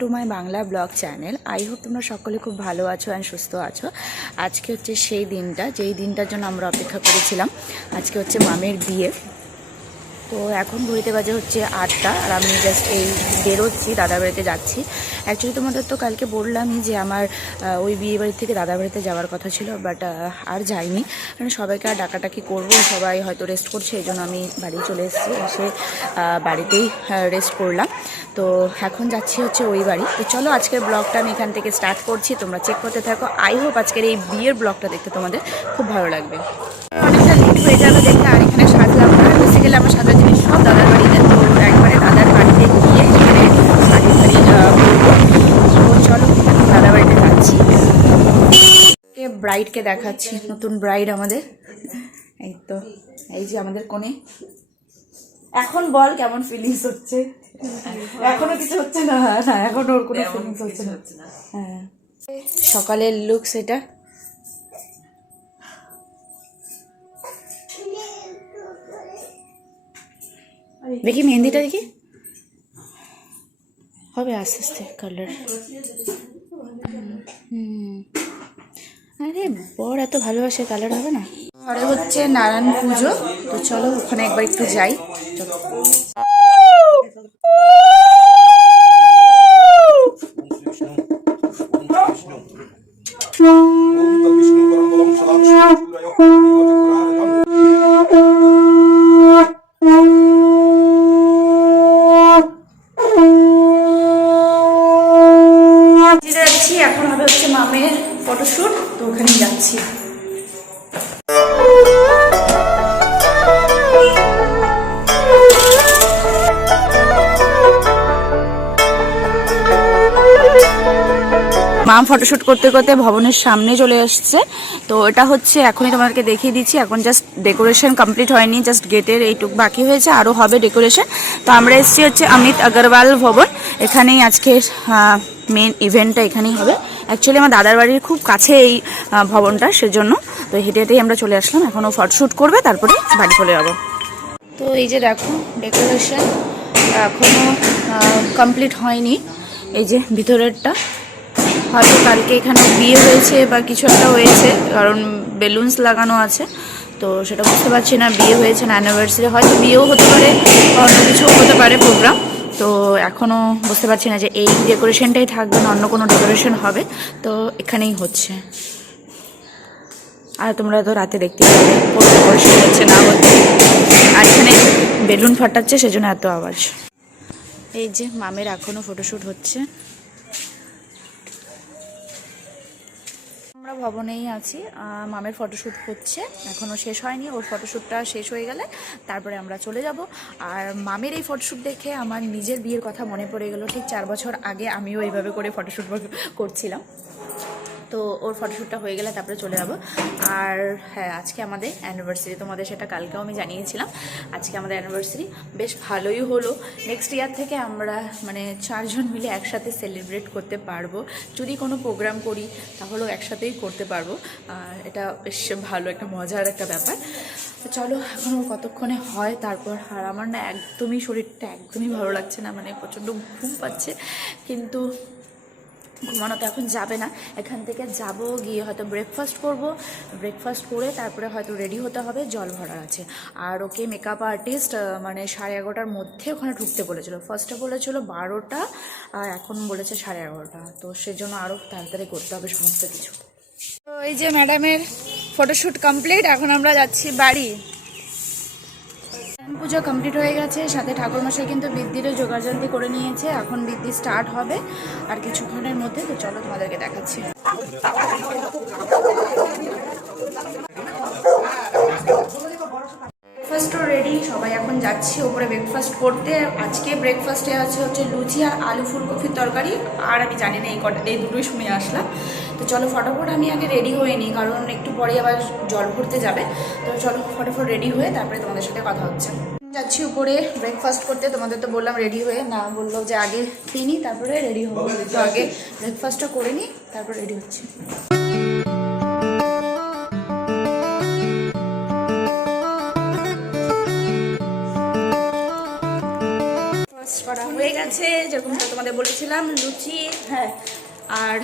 To my Bangla blog channel. I hope তোমরা সকলে খুব ভালো আছো অ্যান্ড সুস্থ আছো। আজকে হচ্ছে সেই দিনটা যেই দিনটার জন্য আমরা অপেক্ষা করেছিলাম। আজকে হচ্ছে মামের বিয়ে। তো এখন ঘড়িতে বাজে হচ্ছে 8টা আর আমি জাস্ট এই বেরোচ্ছি, দাদার বাড়িতে যাচ্ছি। অ্যাকচুয়ালি তোমাদের তো কালকে বললামই যে আমার ওই বিয়ে বাড়ি থেকে দাদার বাড়িতে যাওয়ার কথা ছিল, বাট আর যাইনি, কারণ সবাইকে আর ডাকাটাকি করবো, সবাই হয়তো রেস্ট করছে, এই জন্য আমি বাড়ি চলে এসেছি। এসে বাড়িতেই রেস্ট করলাম। তো এখন যাচ্ছি হচ্ছে ওই বাড়ি। তো চলো আজকের ব্লগটা আমি এখান থেকে স্টার্ট করছি, তোমরা চেক করতে থাকো। আই হোপ আজকের এই বিয়ের ব্লগটা দেখতে তোমাদের খুব ভালো লাগবে। অনেকটা লেট হয়ে যাবে দেখতে, আর এখানে সাজলাম না, বেসিক্যালি আমার সাজার জিনিস সব দাদার বাড়িতে। তো একবারে দাদার বাড়িতে গিয়ে এখানে শাড়ি ফাড়ি করবো। তো চলো দাদার বাড়িতে যাচ্ছি। ব্রাইডকে দেখাচ্ছি, নতুন ব্রাইড আমাদের। এই তো, এই যে আমাদের কোণে। এখন বল কেমন ফিলিংস হচ্ছে? এখনো কিছু হচ্ছে না? না, এখন ওর কোনো ফিলিংস হচ্ছে না। হ্যাঁ, সকালের লুকস এটা। দেখি মেহেন্দিটা দেখি, হবে আস্তে আস্তে কালার। আরে বর এত ভালোবাসে, কালার হবে না? পরে হচ্ছে নারায়ণ পুজো। তো চলো ওখানে একবার একটু যাই। এখন হবে হচ্ছে মামের ফটোশুট, তো ওখানে যাচ্ছি। মাম ফটোশ্যুট করতে করতে ভবনের সামনে চলে আসছে। তো এটা হচ্ছে এখনই তোমাদেরকে দেখিয়ে দিচ্ছি, এখন জাস্ট ডেকোরেশন কমপ্লিট হয়নি, জাস্ট গেটের এইটুক বাকি হয়েছে, আরও হবে ডেকোরেশন। তো আমরা এসেছি হচ্ছে অমিত আগরওয়াল ভবন, এখানেই আজকের মেন ইভেন্টটা এখানেই হবে। অ্যাকচুয়ালি আমার দাদার বাড়ির খুব কাছে এই ভবনটা, সেজন্য তো হেঁটে হেঁটেই আমরা চলে আসলাম। এখনও ফটোশ্যুট করবে, তারপরে বাড়ি চলে যাবো। তো এই যে দেখো ডেকোরেশন এখনও কমপ্লিট হয়নি, এই যে ভিতরেরটা। হয়তো কালকে এখানে বিয়ে হয়েছে বা কিছু একটা হয়েছে, কারণ বেলুনস লাগানো আছে, তো সেটা বুঝতে পারছি না বিয়ে হয়েছে না অ্যানিভার্সারি। হয়তো বিয়েও হতে পারে, অন্য কিছু হতে পারে প্রোগ্রাম। তো এখনও বুঝতে পারছি না যে এই ডেকোরেশনটাই থাকবে না অন্য কোনো ডেকোরেশন হবে। তো এখানেই হচ্ছে। আর তোমরা তো রাতে দেখতে পাবে কোন ডেকোরেশন হচ্ছে না হচ্ছে। আর এখানে বেলুন ফাটাচ্ছে, সেজন্য এত আওয়াজ। এই যে মামের এখনও ফটোশ্যুট হচ্ছে। আমরা ভবনেই আছি, মামের ফটোশ্যুট হচ্ছে, এখনও শেষ হয়নি। ওর ফটোশ্যুটটা শেষ হয়ে গেলে তারপরে আমরা চলে যাব। আর মামের এই ফটোশ্যুট দেখে আমার নিজের বিয়ের কথা মনে পড়ে গেল। ঠিক 4 বছর আগে আমিও এইভাবে করে ফটোশ্যুট করছিলাম। তো ওর ফটোশ্যুটটা হয়ে গেলে তারপরে চলে যাব। আর হ্যাঁ, আজকে আমাদের অ্যানিভার্সারি, তোমাদের সেটা কালকেও আমি জানিয়েছিলাম। আজকে আমাদের অ্যানিভার্সারি বেশ ভালোই হলো। নেক্সট ইয়ার থেকে আমরা মানে 4 জন মিলে একসাথে সেলিব্রেট করতে পারবো। যদি কোনো প্রোগ্রাম করি তাহলেও একসাথেই করতে পারবো। এটা বেশ ভালো একটা মজার একটা ব্যাপার। তো চলো এখন কতক্ষণে হয় তারপর। আর আমার না একদমই শরীরটা একদমই ভালো লাগছে না, মানে প্রচণ্ড ঘুম পাচ্ছে, কিন্তু ঘুমানো তো এখন যাবে না। এখান থেকে যাব, গিয়ে হয়তো ব্রেকফাস্ট করব, ব্রেকফাস্ট করে তারপরে হয়তো রেডি হতে হবে, জল ভরার আছে। আর ওকে মেকআপ আর্টিস্ট মানে 11:30টার মধ্যে ওখানে ঢুকতে বলেছিল। ফার্স্টে বলেছিল 12টা, আর এখন বলেছে 11:30টা। তো সেজন্য আরও তাড়াতাড়ি করতে হবে সমস্ত কিছু। তো এই যে ম্যাডামের ফটোশ্যুট কমপ্লিট, এখন আমরা যাচ্ছি বাড়ি। পুজো কমপ্লিট হয়ে গেছে, সাথে ঠাকুরমশাই কিন্তু বৃদ্ধিরও জোগাড়যন্ত্র করে নিয়েছে। এখন বৃদ্ধি স্টার্ট হবে আর কিছুক্ষণের মধ্যে। তো চলো তোমাদেরকে দেখাচ্ছি। ব্রেকফাস্টও রেডি, সবাই এখন যাচ্ছি ওপরে ব্রেকফাস্ট করতে। আজকে ব্রেকফাস্টে আছে হচ্ছে লুচি আর আলু ফুলকপির তরকারি। আর আমি জানি না এই দুটোই শুনে আসলাম। তো চলো ফটাফট আমি আগে রেডি হয়ে নিই, কারণ একটু পরে আবার জল ভরতে যাবে। তো চলো ফটাফট রেডি হয়ে তারপরে তোমাদের সাথে কথা হচ্ছে। যাচ্ছি উপরে ব্রেকফাস্ট করতে, তোমাদের তো বললাম রেডি হয়ে, না বললো যে আগে খেয়ে নিই তারপরে রেডি হবো। তো আগে ব্রেকফাস্টটা করে নিই, তারপর রেডি হচ্ছে। করা হয়ে গেছে, যেরকমটা তোমাদের তোমাদের বলেছিলাম লুচি, হ্যাঁ, আর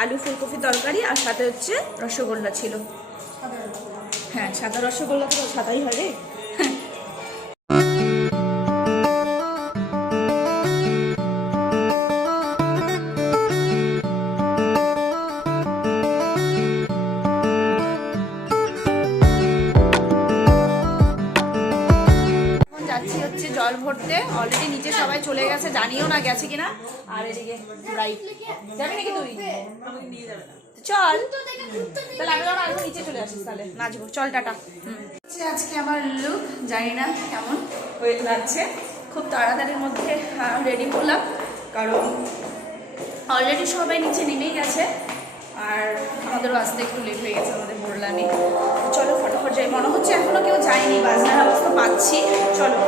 আলু ফুলকপি তরকারি, আর সাথে হচ্ছে রসগোল্লা ছিল। হ্যাঁ, সাদা রসগোল্লা তো সাদাই হয় রে। যাচ্ছি হচ্ছে জল ভরতে, অলরেডি নিচে সবাই চলে গেছে, জানিও না গেছে কিনা। আর এদিকে রাইট যাবি নাকি তুই? আমাকে নিয়ে যাবে না, চল তাহলে আমি যখন আসবো নিচে চলে আসিস, তাহলে নাচবো, চল টাটা। আজকে আমার লুক জানি না কেমন হয়ে লাগছে, খুব তাড়াতাড়ির মধ্যে রেডি করলাম, কারণ অলরেডি সবাই নিচে নেমেই গেছে আর আমাদেরও আসতে একটু লেট হয়ে গেছে, আমাদের বললামই। চলো ফটাফট যাই, মনে হচ্ছে এখনো কেউ যায়নি, বাজার অবস্থা পাচ্ছি, চলো।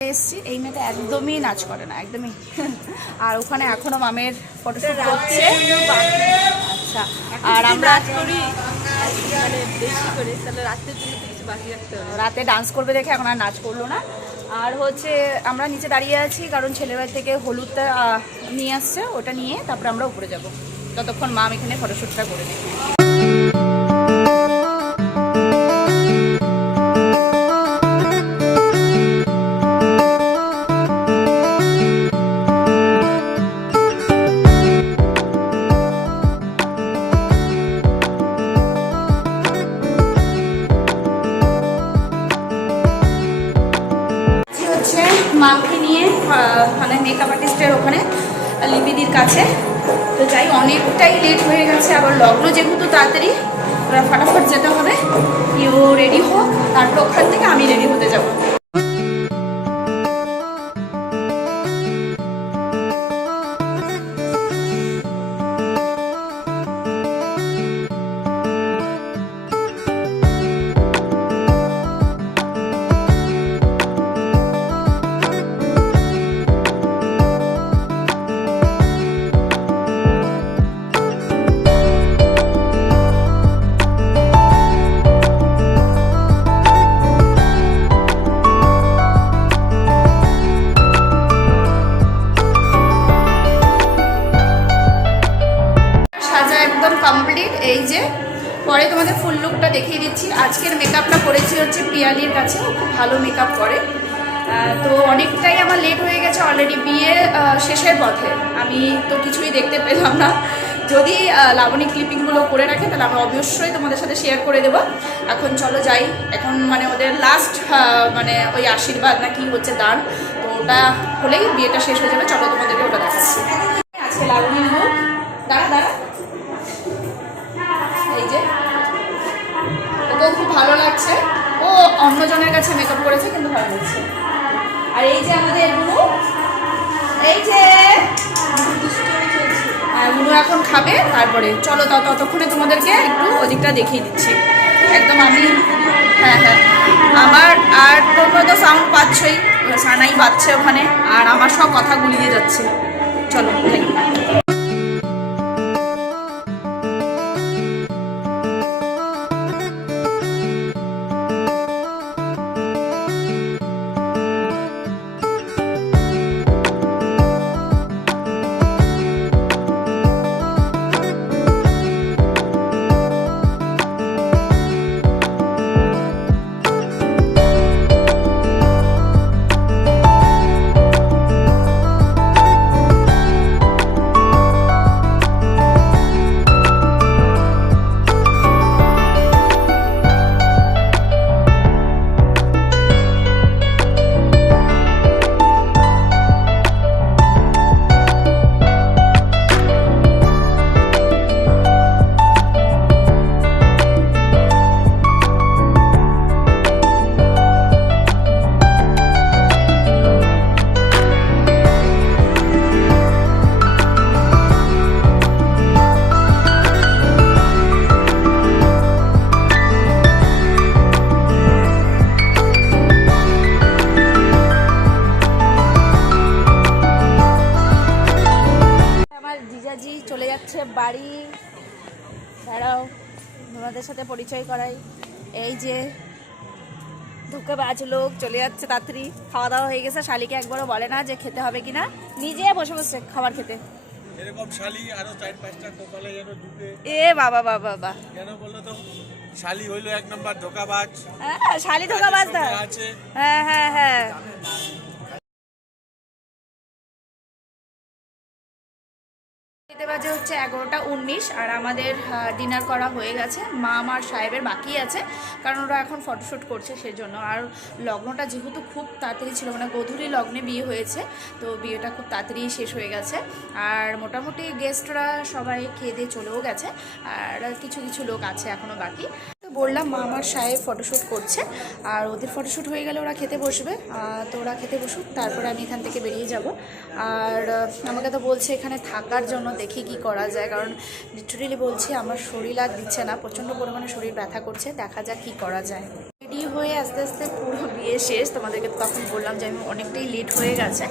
এসছি, এই মেয়েটা একদমই নাচ করে না, একদমই। আর ওখানে এখনো মামের ফটোশুট হচ্ছে। আচ্ছা, আর আমরা করি মানে বেশি করে, তাহলে রাতের জন্য তো কিছু বাকি রাখতে হবে, রাতে ডান্স করবে দেখে এখন আর নাচ করলো না। আর হচ্ছে আমরা নিচে দাঁড়িয়ে আছি কারণ ছেলের বাড়ি থেকে হলুদটা নিয়ে আসছে, ওটা নিয়ে তারপরে আমরা উপরে যাব, ততক্ষণ মাম এখানে ফটোশ্যুটটা করে নেবে। মামকে নিয়ে মানে মেকআপ আর্টিস্টের ওখানে লিপিদির কাছে তো যাই, অনেকটাই লেট হয়ে গেছে, আবার লগ্ন যেহেতু তাড়াতাড়ি ফটাফট যেতে হবে। ইউ রেডি হোক, তারপর ওখান থেকে আমি রেডি হতে যাবো। কমপ্লিট, এই যে পরে তোমাদের ফুল লুকটা দেখিয়ে দিচ্ছি। আজকের মেকআপটা করেছি হচ্ছে পিয়ালির কাছে, ও খুব ভালো মেকআপ করে। তো অনেকটাই আমার লেট হয়ে গেছে অলরেডি, বিয়ে শেষের পথে, আমি তো কিছুই দেখতে পেলাম না। যদি লাবণী ক্লিপিংগুলো করে রাখে তাহলে আমি অবশ্যই তোমাদের সাথে শেয়ার করে দেবো। এখন চলো যাই, এখন মানে ওদের লাস্ট মানে ওই আশীর্বাদ না কি হচ্ছে দান, তো ওটা হলেই বিয়েটা শেষ হয়ে যাবে। চলো তোমাদেরকে ওটা দেখাচ্ছি। আজকে লাবণীর লুক, দাঁড়া দাঁড়া, এই যে ওকেও খুব ভালো লাগছে, ও অন্যজনের কাছে মেকআপ করেছে কিন্তু ভালো লাগছে। আর এই যে আমাদের গুনু, এই যে গুনু এখন খাবে, তারপরে চলো ততক্ষণে তোমাদেরকে একটু ওদিকটা দেখিয়ে দিচ্ছি একদম। আমি হ্যাঁ হ্যাঁ আমার, আর তোমরা তো সাউন্ড পাচ্ছই, সানাই বাজছে ওখানে, আর আমার সব কথা গুলিয়ে যাচ্ছে। চলো তোমাদের সাথে পরিচয় করাই, এই যে ধোঁকাবাজ লোক চলে যাচ্ছে তাড়াতাড়ি। খাওয়া দাওয়া হয়ে গেছে, শালিকে একবারও বলে না যে খেতে হবে কিনা, নিজে বসে বসে খাবার খেতে। এরকম শালি আরো 4-5টা কপালে যেন ঢুকে। এ বাবা বাবা বাবা, কেন বললো তো, শালি হইলো 1 নম্বর ধোকাবাজ। হ্যাঁ শালি ধোঁকাবাজ দা আছে। হ্যাঁ হ্যাঁ হ্যাঁ। বাজে হচ্ছে 11টা 19 আর আমাদের ডিনার করা হয়ে গেছে। মা আর সাহেবের বাকি আছে, কারণ ওরা এখন ফটোশ্যুট করছে সেজন্য। আর লগ্নটা যেহেতু খুব তাড়াতাড়ি ছিল, মানে গোধূলি লগ্নে বিয়ে হয়েছে, তো বিয়েটা খুব তাড়াতাড়ি শেষ হয়ে গেছে। আর মোটামুটি গেস্টরা সবাই খেয়ে দিয়ে চলেও গেছে, আর কিছু কিছু লোক আছে এখনও বাকি। তো বললাম মা আর সাহেব ফটোশ্যুট করছে, আর ওদের ফটোশ্যুট হয়ে গেলে ওরা খেতে বসবে। তো ওরা খেতে বসুক, তারপরে আমি এখান থেকে বেরিয়ে যাব। আর আমাকে তো বলছে এখানে থাকার জন্য, দেখি কি করা যায়, কারণ লিটারেলি বলছি আমার শরীর আর দিচ্ছে না, প্রচণ্ড পরিমাণে শরীর ব্যথা করছে। দেখা যাক কি করা যায়। রেডি হয়ে আস্তে আস্তে পুরো বিয়ে শেষ। তোমাদেরকে তখন বললাম যে আমি অনেকটাই লেট হয়ে গেছে।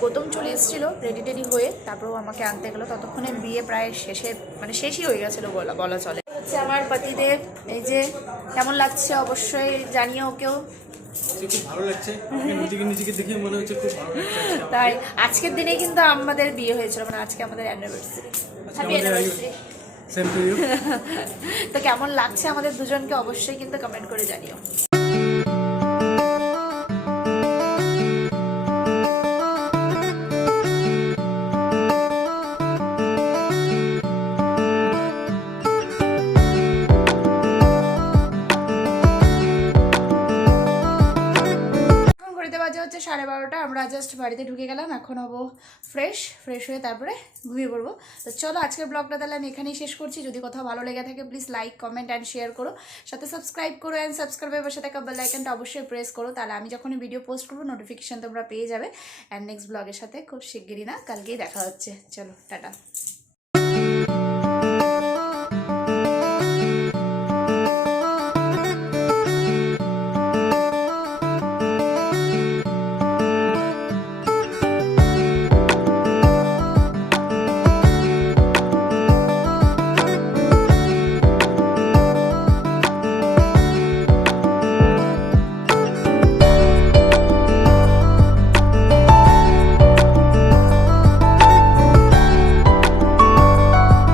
গৌতম চলে এসেছিলো রেডি টেডি হয়ে, তারপরেও আমাকে আনতে গেলো। ততক্ষণে বিয়ে প্রায় শেষই হয়ে গেছিলো বলা চলে। হচ্ছে আমার পতিদেব, এই যে কেমন লাগছে অবশ্যই জানিও কেউ। খুব ভালো লাগছে, নিজেকে দেখে মনে হচ্ছে খুব ভালো লাগছে। তাই আজকের দিনে কিন্তু আমাদের বিয়ে হয়েছিল, মানে আজকে আমাদের anniversary. Happy anniversary. Same to you. তো কেমন লাগছে আমাদের দুজনকে অবশ্যই কিন্তু কমেন্ট করে জানিও। বাজে হচ্ছে 12:30। আমরা জাস্ট বাড়িতে ঢুকে গেলাম, এখন হবো ফ্রেশ হয়ে তারপরে ঘুমিয়ে পড়বো। তো চলো আজকের ব্লগটা তাহলে আমি এখানেই শেষ করছি। যদি কোথাও ভালো লেগে থাকে please like comment and share করো, সাথে সাবস্ক্রাইব করো, অ্যান্ড সাবস্ক্রাইবের সাথে বেল আইকনটা অবশ্যই প্রেস করো, তাহলে আমি যখনই ভিডিও পোস্ট করবো নোটিফিকেশন তোমরা পেয়ে যাবে। অ্যান্ড নেক্সট ব্লগের সাথে খুব শিগগিরই, না কালকেই দেখা হচ্ছে। চলো টাটা।